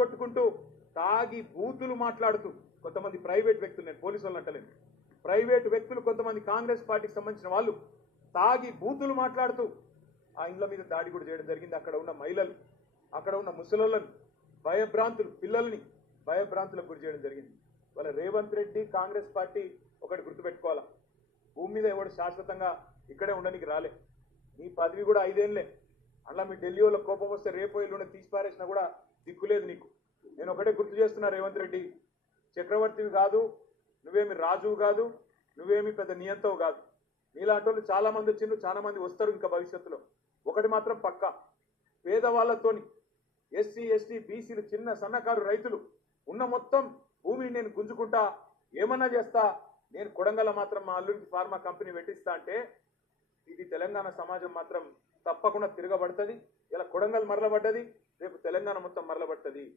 కొట్టుకుంటూ తాగి బూతులు మాట్లాడుతూ కొంతమంది ప్రైవేట్ వ్యక్తులు, నేను పోలీసు వాళ్ళని అంటలేను, ప్రైవేట్ వ్యక్తులు కొంతమంది కాంగ్రెస్ పార్టీకి సంబంధించిన వాళ్ళు తాగి బూతులు మాట్లాడుతూ ఆ ఇండ్ల మీద దాడి కూడా చేయడం జరిగింది. అక్కడ ఉన్న మహిళలు, అక్కడ ఉన్న ముసలోళ్ళను భయభ్రాంతులు, పిల్లల్ని భయభ్రాంతులకు గురి చేయడం జరిగింది. వాళ్ళ రేవంత్ రెడ్డి కాంగ్రెస్ పార్టీ ఒకటి గుర్తుపెట్టుకోవాలా, భూమి మీద ఎవడు శాశ్వతంగా ఇక్కడే ఉండడానికి రాలే. నీ పదవి కూడా 5 ఏళ్ళే. అలా మీ ఢిల్లీ వాళ్ళ కోపం వస్తే రేపు ఇల్లుండి తీసి పారేసినా కూడా దిక్కులేదు నీకు. నేను ఒకటే గుర్తు చేస్తున్నా, రేవంత్ రెడ్డి చక్రవర్తివి కాదు, నువ్వేమి రాజువు కాదు, నువ్వేమి పెద్ద నియంతవు కాదు. నీలాంటి వాళ్ళు చాలా మంది వచ్చిండ్రు, చాలా మంది వస్తారు ఇంకా భవిష్యత్తులో. ఒకటి మాత్రం పక్కా, పేదవాళ్లతోని ఎస్సీ ఎస్టీ బీసీలు చిన్న సన్నకారు రైతులు ఉన్న మొత్తం భూమిని నేను గుంజుకుంటా, ఏమన్నా చేస్తా, నేను కొడంగల్ మాత్రం మా అల్లుడికి ఫార్మా కంపెనీ పెట్టిస్తా అంటే ఇది తెలంగాణ సమాజం మాత్రం తప్పకుండా తిరగబడుతుంది. ఇలా కొడంగల్ మరలబడ్డది, రేపు తెలంగాణ మొత్తం మరలబడుతుంది.